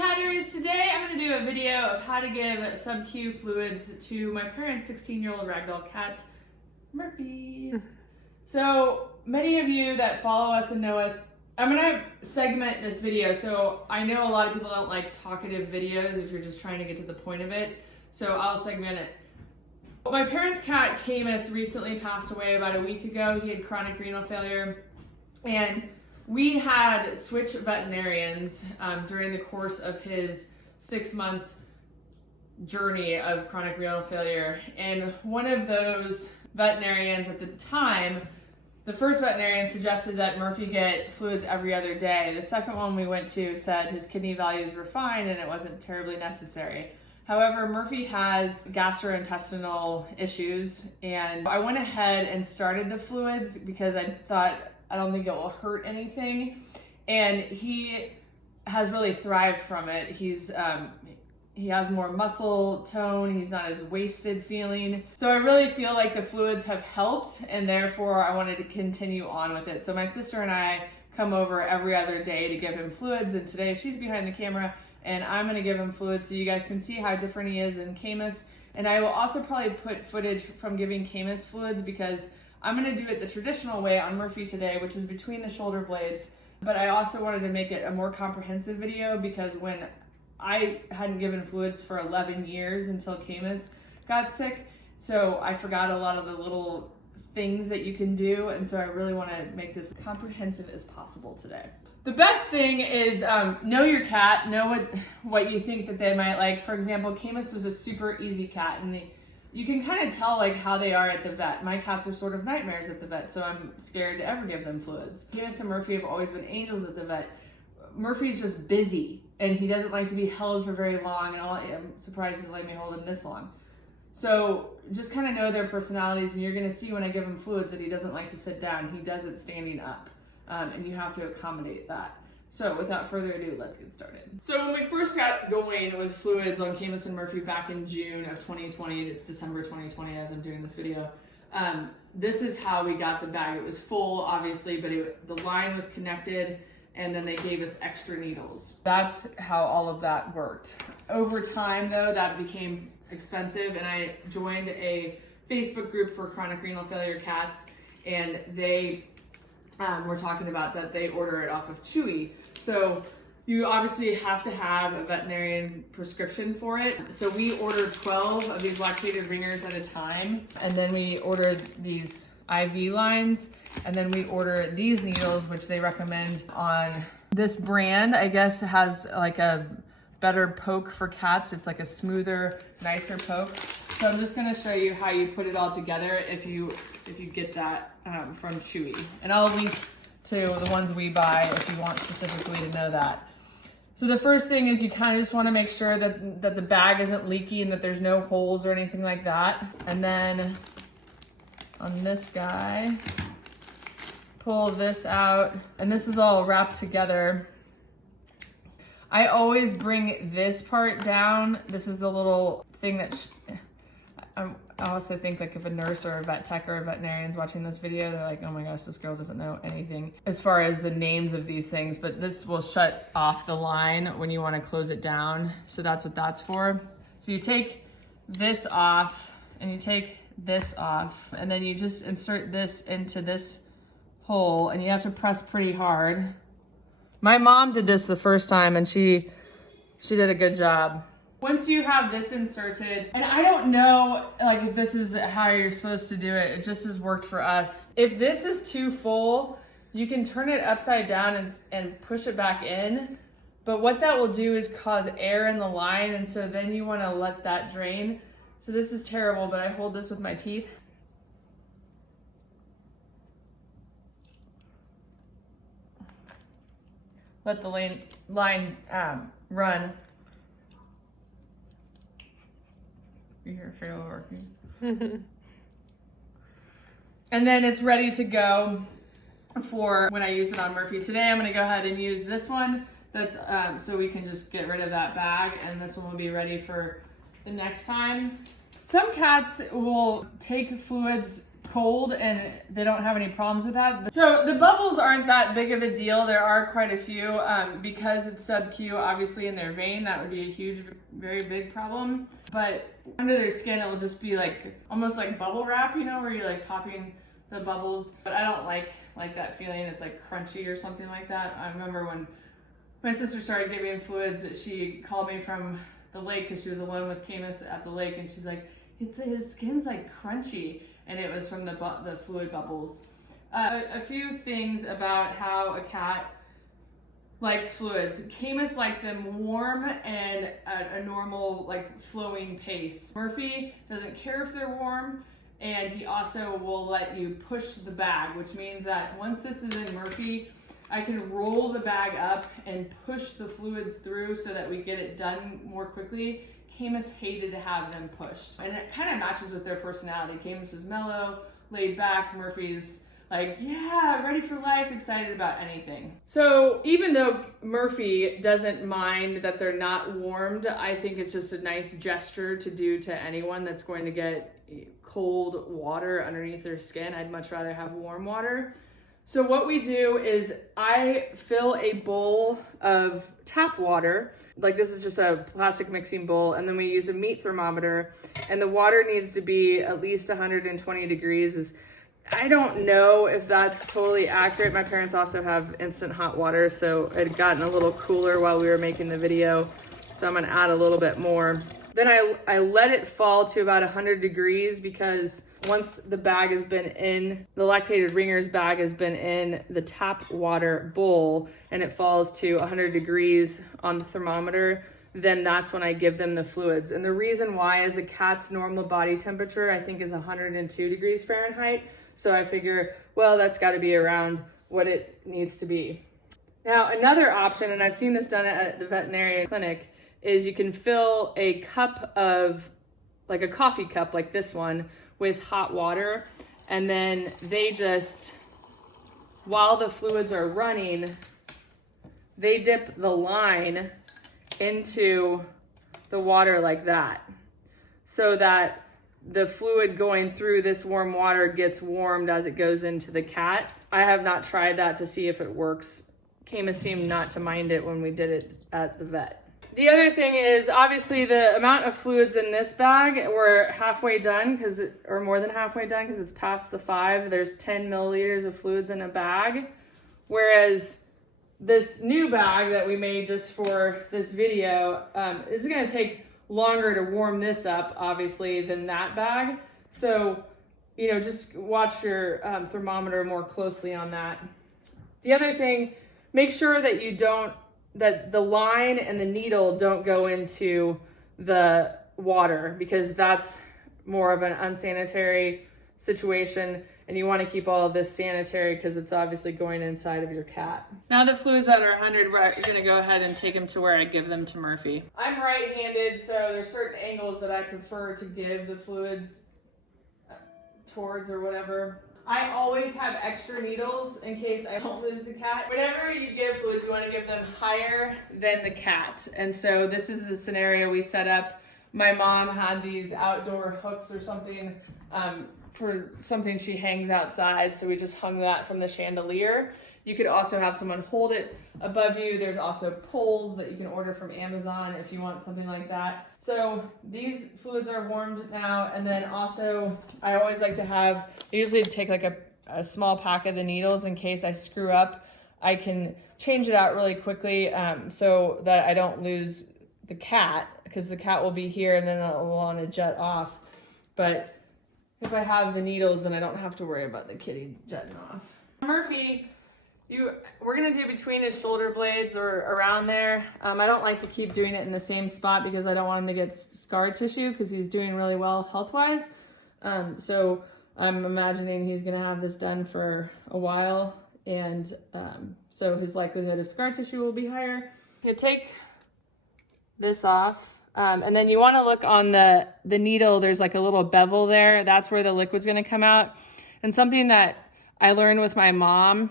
Floppycatters! Today I'm going to do a video of how to give Subcutaneous Fluids to my parents' 16-year-old Ragdoll cat, Murphy. So many of you that follow us and know us, I'm going to segment this video. So I know a lot of people don't like talkative videos if you're just trying to get to the point of it. So I'll segment it. My parents' cat, Caymus, recently passed away about a week ago. He had chronic renal failure. And we had switched veterinarians during the course of his 6 months journey of chronic renal failure. And one of those veterinarians at the time, the first veterinarian suggested that Murphy get fluids every other day. The second one we went to said his kidney values were fine and it wasn't terribly necessary. However, Murphy has gastrointestinal issues, and I went ahead and started the fluids because I thought, I don't think it will hurt anything. And he has really thrived from it. He has more muscle tone. He's not as wasted feeling. So I really feel like the fluids have helped, and therefore I wanted to continue on with it. So my sister and I come over every other day to give him fluids, and today she's behind the camera and I'm gonna give him fluids so you guys can see how different he is than Caymus. And I will also probably put footage from giving Caymus fluids because I'm gonna do it the traditional way on Murphy today, which is between the shoulder blades. But I also wanted to make it a more comprehensive video because when I hadn't given fluids for 11 years until Caymus got sick, so I forgot a lot of the little things that you can do, and so I really wanna make this comprehensive as possible today. The best thing is know your cat, know what you think that they might like. For example, Caymus was a super easy cat, and you can kind of tell like how they are at the vet. My cats are sort of nightmares at the vet, so I'm scared to ever give them fluids. Caymus and Murphy have always been angels at the vet. Murphy's just busy, and he doesn't like to be held for very long, and I'm surprised he's let me hold him this long. So just kind of know their personalities, and you're gonna see when I give him fluids that he doesn't like to sit down. He does it standing up. And you have to accommodate that. So without further ado, let's get started. So when we first got going with fluids on Caymus and Murphy back in June of 2020, it's December 2020 as I'm doing this video, this is how we got the bag. It was full, obviously, but the line was connected, and then they gave us extra needles. That's how all of that worked. Over time, though, that became expensive, and I joined a Facebook group for chronic renal failure cats, and they we're talking about that they order it off of Chewy. So you obviously have to have a veterinarian prescription for it. So we ordered 12 of these lactated ringers at a time. And then we ordered these IV lines. And then we order these needles, which they recommend on this brand. I guess it has like a better poke for cats. It's like a smoother, nicer poke. So I'm just gonna show you how you put it all together if you get that from Chewy. And I'll link to the ones we buy if you want specifically to know that. So the first thing is you kind of just wanna make sure that the bag isn't leaky and that there's no holes or anything like that. And then on this guy, pull this out, and this is all wrapped together. I always bring this part down. This is the little thing that I also think like if a nurse or a vet tech or a veterinarian's watching this video, they're like, oh my gosh, this girl doesn't know anything as far as the names of these things, but this will shut off the line when you want to close it down. So that's what that's for. So you take this off and you take this off, and then you just insert this into this hole, and you have to press pretty hard. My mom did this the first time and she did a good job. Once you have this inserted, and I don't know like if this is how you're supposed to do it, it just has worked for us. If this is too full, you can turn it upside down and push it back in. But what that will do is cause air in the line, and so then you wanna let that drain. So this is terrible, but I hold this with my teeth. Let the line run. You hear Pharaoh working. And then it's ready to go for when I use it on Murphy. Today I'm gonna go ahead and use this one. That's so we can just get rid of that bag, and this one will be ready for the next time. Some cats will take fluids cold and they don't have any problems with that. So the bubbles aren't that big of a deal. There are quite a few because it's sub-Q, obviously in their vein, that would be a huge, very big problem. But under their skin, it will just be like, almost like bubble wrap, you know, where you're like popping the bubbles. But I don't like that feeling. It's like crunchy or something like that. I remember when my sister started giving fluids, she called me from the lake because she was alone with Caymus at the lake, and she's like, his skin's like crunchy, and it was from the fluid bubbles. A few things about how a cat likes fluids. Caymus like them warm and at a normal like flowing pace. Murphy doesn't care if they're warm, and he also will let you push the bag, which means that once this is in Murphy, I can roll the bag up and push the fluids through so that we get it done more quickly. Caymus hated to have them pushed. And it kind of matches with their personality. Caymus was mellow, laid back. Murphy's like, yeah, ready for life, excited about anything. So even though Murphy doesn't mind that they're not warmed, I think it's just a nice gesture to do to anyone that's going to get cold water underneath their skin. I'd much rather have warm water. So what we do is I fill a bowl of tap water, like this is just a plastic mixing bowl, and then we use a meat thermometer, and the water needs to be at least 120 degrees. I don't know if that's totally accurate. My parents also have instant hot water, so it had gotten a little cooler while we were making the video, so I'm gonna add a little bit more. Then I let it fall to about 100 degrees because once the bag has been in, the lactated ringers bag has been in the tap water bowl and it falls to 100 degrees on the thermometer, then that's when I give them the fluids. And the reason why is a cat's normal body temperature, I think, is 102 degrees Fahrenheit. So I figure, well, that's got to be around what it needs to be. Now, another option, and I've seen this done at the veterinarian clinic, is you can fill a cup of, like a coffee cup like this one, with hot water, and then they just, while the fluids are running, they dip the line into the water like that, so that the fluid going through this warm water gets warmed as it goes into the cat. I have not tried that to see if it works. Caymus seemed not to mind it when we did it at the vet. The other thing is, obviously, the amount of fluids in this bag, we're halfway done, or more than halfway done, because it's past the 5. There's 10 milliliters of fluids in a bag. Whereas this new bag that we made just for this video is going to take longer to warm this up, obviously, than that bag. So, you know, just watch your thermometer more closely on that. The other thing, make sure that that the line and the needle don't go into the water, because that's more of an unsanitary situation, and you want to keep all of this sanitary because it's obviously going inside of your cat. Now the fluids that are 100, we're going to go ahead and take them to where I give them to Murphy. I'm right-handed, so there's certain angles that I prefer to give the fluids towards or whatever. I always have extra needles in case I don't lose the cat. Whenever you give fluids, you want to give them higher than the cat. And so this is the scenario we set up. My mom had these outdoor hooks or something for something she hangs outside. So we just hung that from the chandelier. You could also have someone hold it above you. There's also poles that you can order from Amazon if you want something like that. So these fluids are warmed now. And then also I always like to I usually take like a small pack of the needles in case I screw up. I can change it out really quickly so that I don't lose the cat, because the cat will be here and then it'll want to jet off. But if I have the needles, then I don't have to worry about the kitty jetting off. Murphy, we're gonna do between his shoulder blades or around there. I don't like to keep doing it in the same spot because I don't want him to get scar tissue, because he's doing really well health-wise. So I'm imagining he's gonna have this done for a while, and so his likelihood of scar tissue will be higher. You take this off, and then you wanna look on the needle. There's like a little bevel there. That's where the liquid's gonna come out. And something that I learned with my mom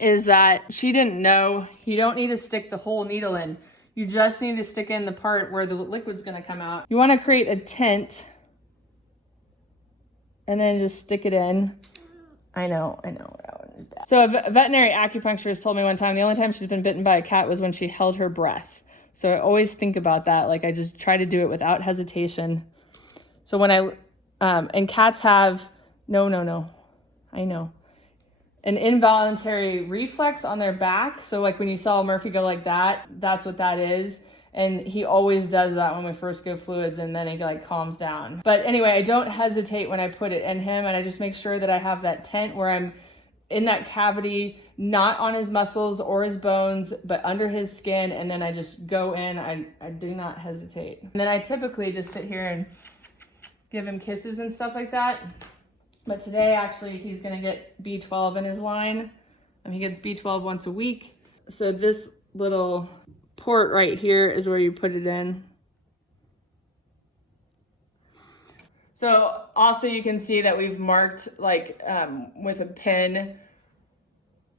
is that she didn't know you don't need to stick the whole needle in. You just need to stick in the part where the liquid's gonna come out. You wanna create a tent and then just stick it in. I know, that one is bad. So a veterinary acupuncturist told me one time, the only time she's been bitten by a cat was when she held her breath. So I always think about that. Like I just try to do it without hesitation. So when and cats have, I know, an involuntary reflex on their back. So like when you saw Murphy go like that, that's what that is. And he always does that when we first give fluids, and then he like calms down. But anyway, I don't hesitate when I put it in him, and I just make sure that I have that tent where I'm in that cavity, not on his muscles or his bones, but under his skin, and then I just go in. I do not hesitate. And then I typically just sit here and give him kisses and stuff like that. But today, actually, he's gonna get B12 in his line. He gets B12 once a week. So this little port right here is where you put it in. So also you can see that we've marked like with a pin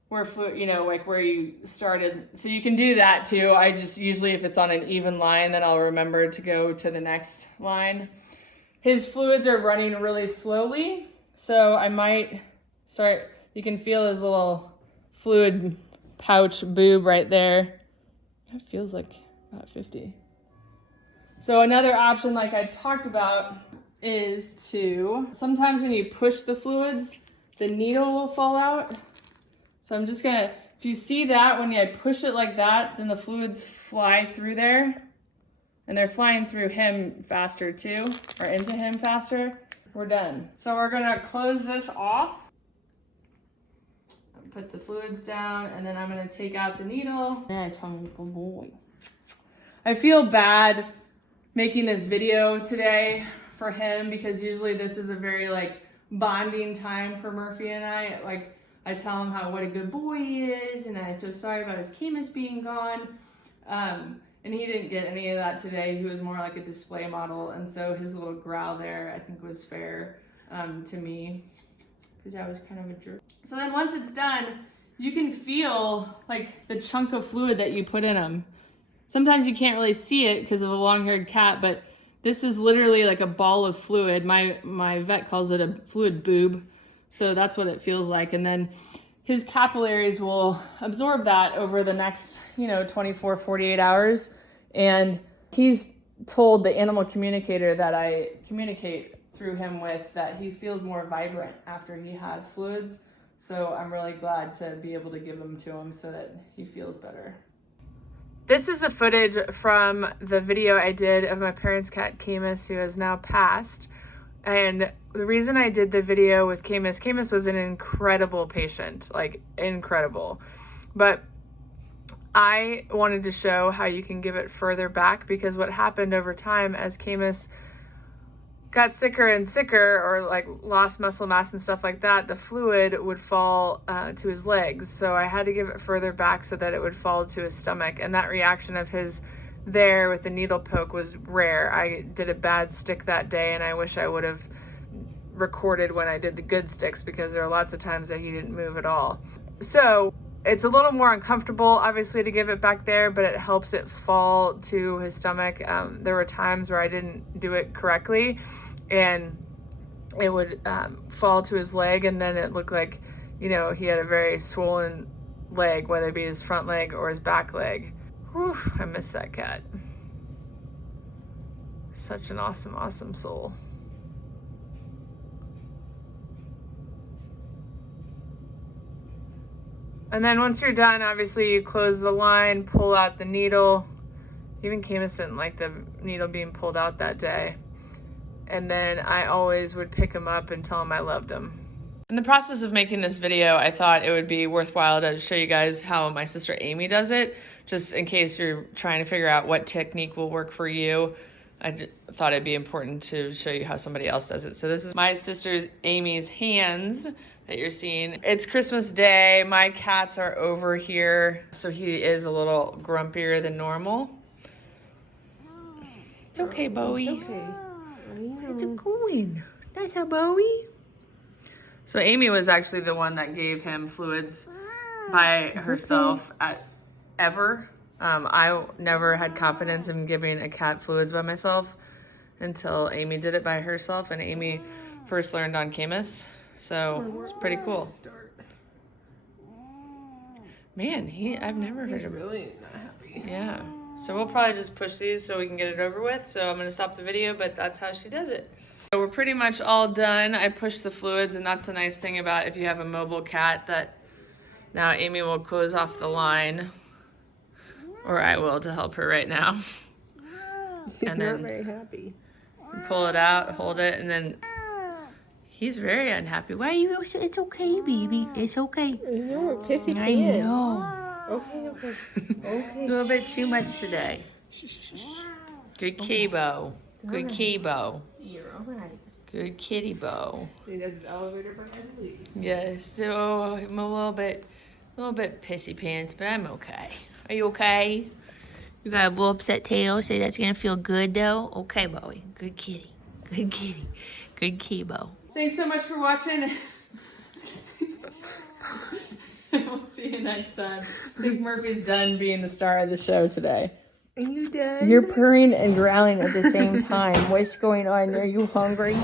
where like where you started. So you can do that too. I just usually, if it's on an even line, then I'll remember to go to the next line. His fluids are running really slowly, so I might start, you can feel his little fluid pouch boob right there. That feels like about 50. So another option, like I talked about, is to, sometimes when you push the fluids, the needle will fall out. So I'm just gonna, if you see that, when I push it like that, then the fluids fly through there. And they're flying through him faster too, or into him faster. We're done. So we're gonna close this off. Put the fluids down, and then I'm gonna take out the needle. I feel bad making this video today for him, because usually this is a very like bonding time for Murphy and I. Like I tell him what a good boy he is, and I'm so sorry about his Caymus being gone. And he didn't get any of that today. He was more like a display model, and so his little growl there I think was fair to me, because I was kind of a jerk. So then once it's done, you can feel like the chunk of fluid that you put in them. Sometimes you can't really see it because of a long-haired cat, but this is literally like a ball of fluid. My vet calls it a fluid boob. So that's what it feels like. And then his capillaries will absorb that over the next, 24, 48 hours. And he's told the animal communicator that I communicate through him with that he feels more vibrant after he has fluids. So I'm really glad to be able to give them to him so that he feels better. This is a footage from the video I did of my parents' cat Caymus, who has now passed. And the reason I did the video with Caymus was an incredible patient, like incredible. But I wanted to show how you can give it further back, because what happened over time as Caymus got sicker and sicker, or like lost muscle mass and stuff like that, the fluid would fall to his legs. So I had to give it further back so that it would fall to his stomach. And that reaction of his there with the needle poke was rare. I did a bad stick that day, and I wish I would have recorded when I did the good sticks, because there are lots of times that he didn't move at all. So it's a little more uncomfortable, obviously, to give it back there, but it helps it fall to his stomach. There were times where I didn't do it correctly, and it would fall to his leg, and then it looked like, he had a very swollen leg, whether it be his front leg or his back leg. Whew, I miss that cat. Such an awesome, awesome soul. And then once you're done, obviously you close the line, pull out the needle. Even Caymus didn't like the needle being pulled out that day. And then I always would pick him up and tell him I loved him. In the process of making this video, I thought it would be worthwhile to show you guys how my sister Amy does it, just in case you're trying to figure out what technique will work for you. I thought it'd be important to show you how somebody else does it. So this is my sister Amy's hands that you're seeing. It's Christmas Day. My cats are over here, so he is a little grumpier than normal. It's okay, Bowie. It's okay. It's going. That's how Bowie. So Amy was actually the one that gave him fluids by herself ever. I never had confidence in giving a cat fluids by myself until Amy did it by herself. And Amy first learned on Caymus. So it's pretty cool. Man, I've never heard him. He's really not happy. Yeah. So we'll probably just push these so we can get it over with. So I'm gonna stop the video, but that's how she does it. So we're pretty much all done. I pushed the fluids, and that's the nice thing about if you have a mobile cat, that now Amy will close off the line, or I will to help her right now. He's And not then very happy. pull it out, hold it, and then he's very unhappy. Why are you? It's okay, baby. It's okay. I know, pissy pants. I know. Okay. A little bit too much today. Good Kibo. Good Kibo. You're alright. Good kitty Bo. He does his elevator burn as he leaves. Yes. So I'm a little bit pissy pants, but I'm okay. Are you okay? You got a little upset tail. Say that's gonna feel good though. Okay, Bowie. Good kitty. Good kitty. Good Kibo. Thanks so much for watching. We'll see you next time. I think Murphy's done being the star of the show today. Are you done? You're purring and growling at the same time. What's going on? Are you hungry?